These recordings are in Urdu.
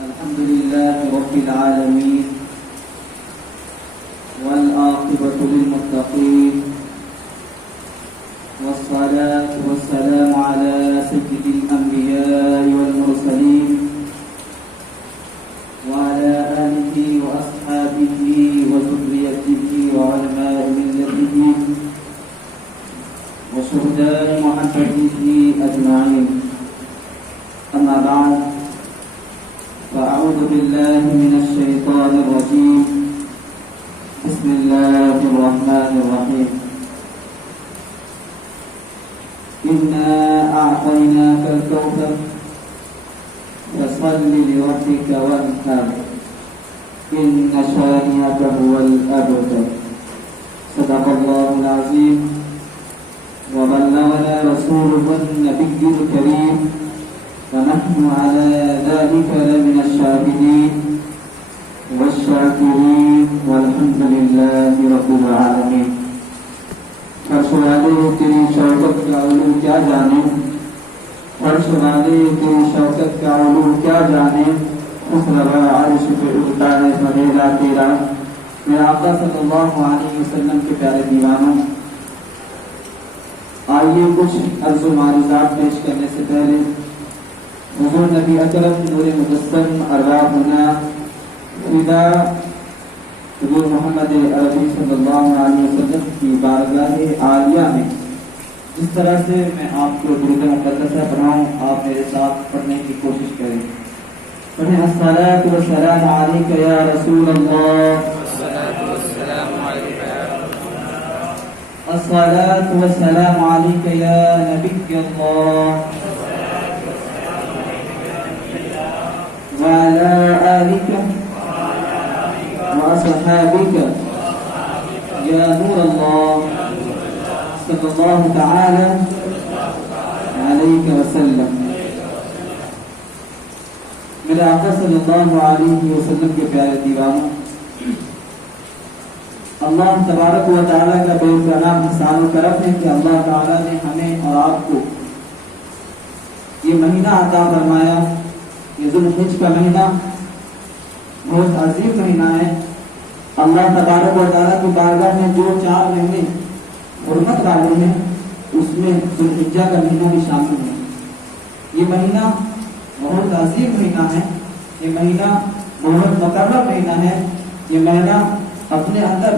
الحمد لله رب العالمين والعاقبة للمتقين والصلاة والسلام على سيد الأنبياء والمرسلين وعلى آله وأصحابه وذريته وعلماء ملته وشهداء محبته أجمعين. أما بعد، فأعوذ بالله من الشيطان الرجيم. بسم الله الرحمن الرحيم. إنا أعطيناك الكوثر فصل لربك وانحر إن شانئك هو الأبتر. صدق الله العظيم وبلغنا رسوله النبي الكريم ونحن على ذلك لمن الشاهدين والشاكرين والحمد لله رب العالمين. فرش والے تیری شوکت کا علو کیا جانے، فرش والے تیری شوکت کا علو کیا جانے، اس ربا عرش پہ اٹھتا ہے فضیلہ تیرا. میرے آقا صلی اللہ علیہ وسلم کے پیارے دیوانوں، آئیے کچھ عرض و معروضات پیش کرنے سے پہلے حضور نبی اکرم نور مجسم ارواحنا فدا حضور محمد عربی صلی اللہ علیہ وسلم کی بارگاہ عالیہ میں جس طرح سے میں آپ کو درود مقدسہ پڑھاؤں، آپ میرے ساتھ پڑھنے کی کوشش کریں. پڑھیں الصلاۃ والسلام علیک یا رسول اللہ، الصلاۃ والسلام علیک یا نبی اللہ وعلى آلك وأصحابك يا نور الله صلى الله تعالى عليك وسلم. میرے آقا صلی اللہ علیہ وسلم کے پیارے دیوانوں، اللہ تبارک و تعالیٰ کا بے پناہ احسان و کرم ہے کہ اللہ تعالیٰ نے ہمیں اور آپ کو یہ مہینہ عطا فرمایا. یہ ذوالحج کا مہینہ بہت عظیم مہینہ ہے. اللہ تبارک و تعالیٰ کی بارگاہ میں جو 4 مہینے حرمت والے ہیں اس میں ذوالحجہ کا مہینہ بھی شامل ہے. یہ مہینہ بہت عظیم مہینہ ہے، یہ مہینہ بہت مقرر مہینہ ہے. یہ مہینہ اپنے اندر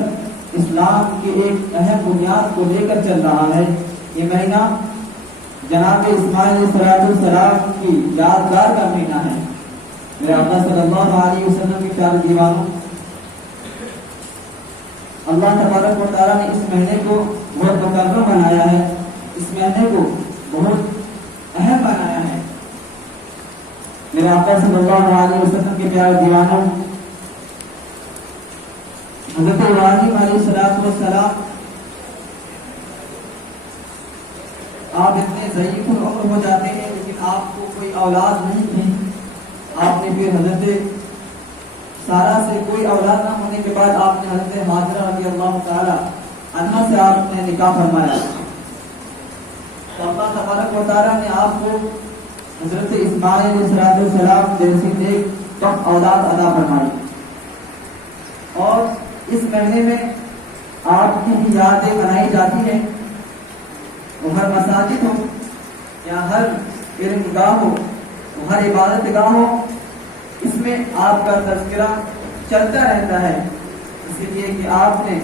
اسلام کی ایک اہم بنیاد کو لے کر چل رہا ہے. یہ مہینہ جناب اسماعیل علیہ السلام کی یادگار کا مہینہ ہے. میرے آقا صلی اللہ علیہ وسلم کے پیارے دیوانوں، اللہ تبارک و تعالیٰ نے اس مہینے کو بہت مقرر بنایا ہے، اس مہینے کو بہت اہم بنایا ہے. میرے آقا صلی اللہ علیہ وسلم کے پیارے دیوانوں، حضرت ابراہیم علیہ السلام آپ اتنے ضعیف العمر ہو جاتے ہیں لیکن آپ کو کوئی اولاد نہیں تھی. آپ نے پھر حضرت سارہ سے کوئی اولاد نہ ہونے کے بعد آپ نے حضرت ہاجرہ رضی اللہ تعالی عنہا سے آپ نے نکاح فرمایا. تو اللہ تبارک و تعالیٰ نے آپ کو حضرت اسماعیل علیہ السلام جیسی نیک اولاد عطا فرمائی. اور اس مہینے میں آپ کی یادیں منائی جاتی ہیں. وہ ہر مساجد ہو یا ہر علم گاہ ہو، وہ ہر عبادت گاہ ہو، اس میں آپ کا تذکرہ چلتا رہتا ہے. اس لیے کہ آپ نے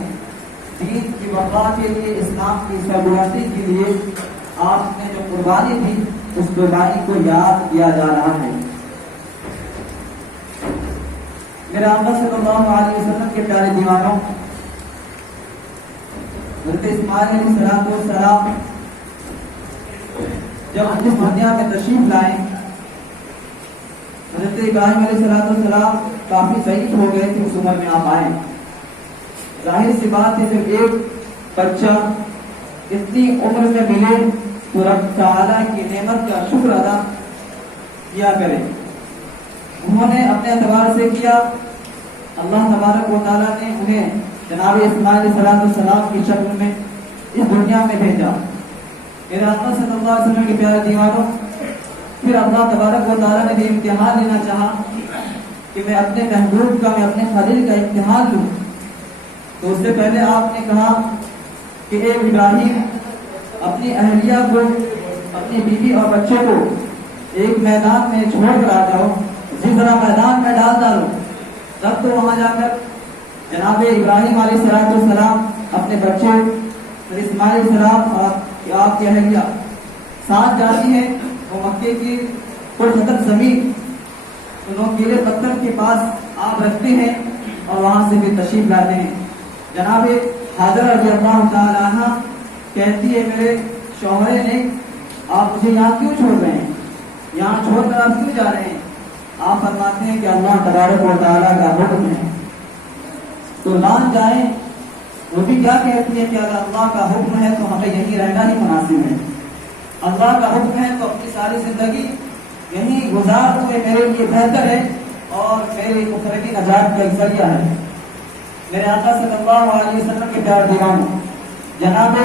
دین کی وفا کے لیے، اسلام کی سربلندی کے لیے آپ نے جو قربانی دی اس قربانی کو یاد کیا جا رہا ہے. میرے آقا صلی اللہ علیہ وسلم کے پیارے دیوانوں، حضرت اسماعیل علیہ السلام جب اس دنیا میں تشریف لائے، حضرت ابراہیم علیہ السلام کافی ضعیف ہو گئے تھے اس عمر میں آپ آئے. ظاہر سی بات ہے جب ایک بچہ اتنی عمر میں ملے تو رب تعالیٰ کی نعمت کا شکر ادا کیا کرے. انہوں نے اپنے اعتبار سے کیا. اللہ تبارک و تعالیٰ نے انہیں جناب اسماعیل علیہ السلام کی شکل میں اس دنیا میں بھیجا. میرے آقا صلی اللہ علیہ وسلم کے پیارے دیوانوں، پھر اللہ تبارک و تعالیٰ نے بھی امتحان لینا چاہا کہ میں اپنے محبوب کا، میں اپنے خلیل کا امتحان لوں، تو اس سے پہلے آپ نے کہا کہ اے ابراہیم اپنی اہلیہ کو، اپنی بیوی اور بچے کو ایک میدان میں چھوڑ کر آ جاؤ، اسی طرح میدان میں ڈال ڈالو، تب تو وہاں جا کر جناب ابراہیم علیہ السلام اپنے بچے اسماعیل علیہ السلام اور آپ کی اہلیہ ساتھ جاتی ہیں، وہ مکے کی پرخطر زمین نوکیلے پتھر کے پاس آپ رکھتے ہیں اور وہاں سے بھی تشریف لاتے ہیں۔ جناب حاجرہ رضی اللہ تعالی عنہ کہتی ہے میرے شوہر نے آپ مجھے یہاں کیوں چھوڑ رہے ہیں، یہاں چھوڑ کر آپ کیوں جا رہے ہیں؟ آپ فرماتے ہیں کہ اللہ تبارک و تعالیٰ کا حکم ہے تو لان جائیں۔ وہ بھی کیا کہتی ہے کہ اگر اللہ کا حکم ہے تو ہمیں یہیں رہنا ہی مناسب ہے، اللہ کا حکم ہے تو اپنی ساری زندگی یہیں گزار ہوئے میرے لیے بہتر ہے اور میرے اخروی نجات کا ذریعہ ہے۔ میرے آقا صلی اللہ علیہ وسلم کے پیار دیوانوں، جناب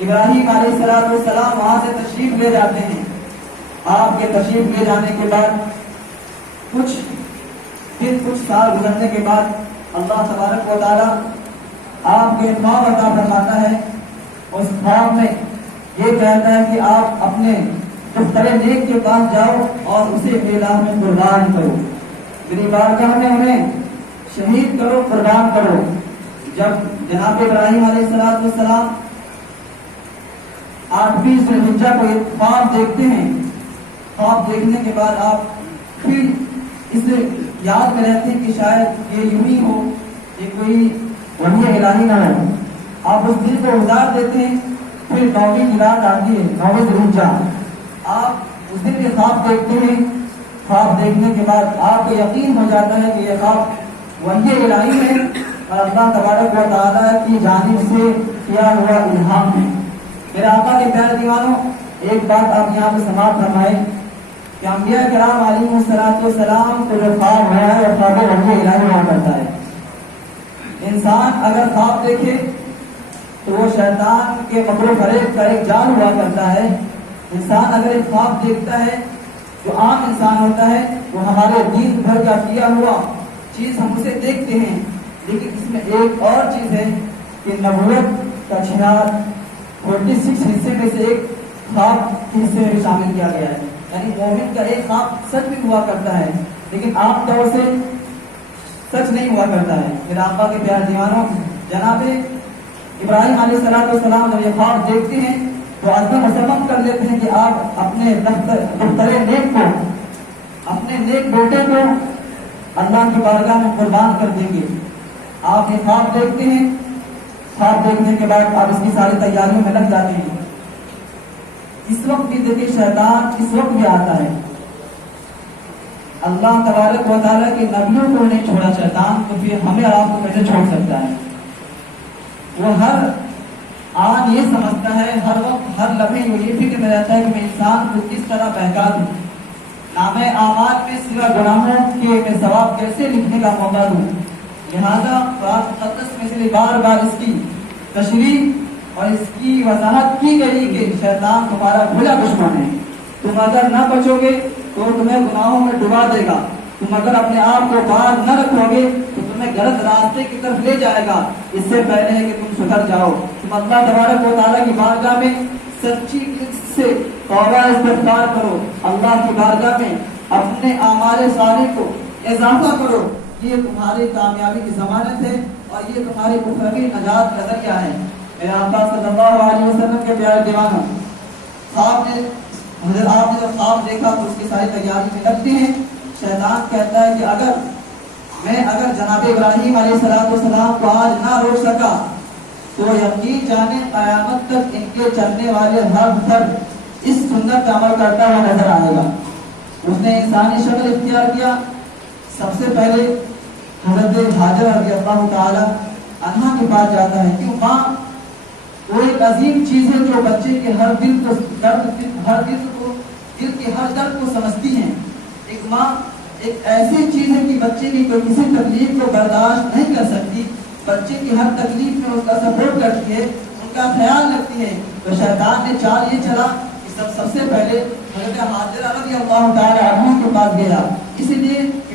ابراہیم علیہ السلام وہاں سے تشریف لے جاتے ہیں۔ آپ کے تشریف لے جانے کے بعد کچھ سال گزرنے کے بعد اللہ تبارک و تعالیٰ آپ کے خواب عطا فرماتا ہے۔ اس خواب میں یہ کہتا ہے کہ آپ اپنے دختر نیک کے پاس جاؤ اور اسے میدان میں قربان کرو، میری بارگاہ میں انہیں شہید کرو، قربان کرو۔ جب جناب ابراہیم علیہ السلام 8ویں ذوالحجہ کو ایک خواب دیکھتے ہیں، خواب دیکھنے کے بعد آپ پھر اسے یاد میں رہتے ہیں کہ شاید یہ یوں ہی ہو، یہ کوئی وحی الہی نہ ہو۔ آپ اس دل کو گزار دیتے ہیں۔ پھر 9ویں رات آتی ہے، 9ویں ذوالحجہ، آپ اس دن کے خواب دیکھتے ہیں۔ خواب دیکھنے کے بعد آپ کو یقین ہو جاتا ہے کہ یہ خواب وحی الہی ہے اور اللہ تبارک و تعالیٰ کی جانب سے کیا ہوا الہام ہے۔ میرے آقا کے پیارے دیوانوں، ایک بات آپ یہاں پہ سماعت فرمائیں کہ انبیاء کرام علیہ السلام کو جو خواب ہوا ہے اور خواب وحی الہی ہوا کرتا ہے۔ انسان اگر خواب دیکھے تو وہ شیطان کے مکر و فریب کا ایک جال ہوا کرتا ہے۔ انسان اگر ایک خواب دیکھتا ہے، جو عام انسان ہوتا ہے وہ ہمارے دین بھر کا کیا ہوا چیز ہم اسے دیکھتے ہیں، لیکن اس میں ایک اور چیز ہے کہ نبوت کا 46 حصے میں سے ایک خواب کے حصے میں شامل کیا گیا ہے۔ یعنی مومن کا ایک خواب سچ بھی ہوا کرتا ہے لیکن عام طور سے سچ نہیں ہوا کرتا ہے۔ میرے آقا کے پیارے دیوانوں، جناب ابراہیم علیہ السلام جب یہ خواب دیکھتے ہیں تو عزم و صمم کر لیتے ہیں کہ آپ اپنے دختر نیک کو، اپنے نیک بیٹے کو اللہ کی بارگاہ میں قربان کر دیں گے۔ آپ یہ خواب دیکھتے ہیں، خواب دیکھنے کے بعد آپ اس کی ساری تیاریوں میں لگ جاتے ہیں۔ اس وقت بھی دیکھیں شیطان اس وقت بھی آتا ہے۔ اللہ تبارک و تعالیٰ کے نبیوں کو نہیں چھوڑا شیطان، تو پھر ہمیں آپ کو کیسے چھوڑ سکتا ہے؟ وہ ہر آن یہ سمجھتا ہے، ہر وقت ہر لمحے یہ فکر میں رہتا ہے کہ میں انسان کو کس طرح بہکا دوں، نام اعمال میں سوا گناہوں کے میں ثواب کیسے لکھنے کا موقع دوں۔ لہذا قرآن مقدس میں سے بار بار اس کی تشریح اور اس کی وضاحت کی گئی کہ شیطان تمہارا بھلا دشمن ہے، تم اگر نہ بچو گے تو تمہیں گناہوں میں ڈبا دے گا، تم اگر اپنے آپ کو باہر نہ رکھو گے تو تمہیں غلط راستے کی طرف لے جائے گا۔ اس سے پہلے ہے کہ تم سدھر جاؤ، تم اللہ تبارک و تعالیٰ کی بارگاہ میں سچی دل سے توبہ استغفار کرو، اللہ کی بارگاہ میں اپنے اعمال صالح کو اضافہ کرو، یہ تمہاری کامیابی کی ضمانت ہے اور یہ تمہاری اخروی نجات کا ذریعہ ہے۔ میرے آقا صلی اللہ علیہ وسلم کے پیارے دیوانوں، آپ نے جب خواب دیکھا تو اس کی ساری تیاری میں لگتے ہیں۔ شیطان کہتا ہے کہ اگر جناب ابراہیم علیہ السلام کو آج نہ روک سکا تو یقین جانے قیامت تک ان کے چلنے والے ہر فرد اس سنت کا عمل کرتا ہوا نظر آئے گا۔ اس نے انسانی شکل اختیار کیا۔ سب سے پہلے حضرت حاجرہ رضی اللہ تعالی عنہا کے پاس جاتا ہے، کیوں ماں وہ ایک عظیم چیز ہے جو بچے کے ہر دل کے ہر درد کو سمجھتی ہیں۔ ایک ماں ایک ایسی چیز ہے کہ بچے کی کوئی کسی تکلیف کو برداشت نہیں کر سکتی، بچے کی ہر تکلیف میں اس کا سپورٹ کرتی ہے، ان کا خیال رکھتی ہے۔ تو شیطان نے چال یہ چلا کہ سب سے پہلے حضرت حاجرہ رضی اللہ تعالی عنہ کے پاس گیا، اس لیے کہ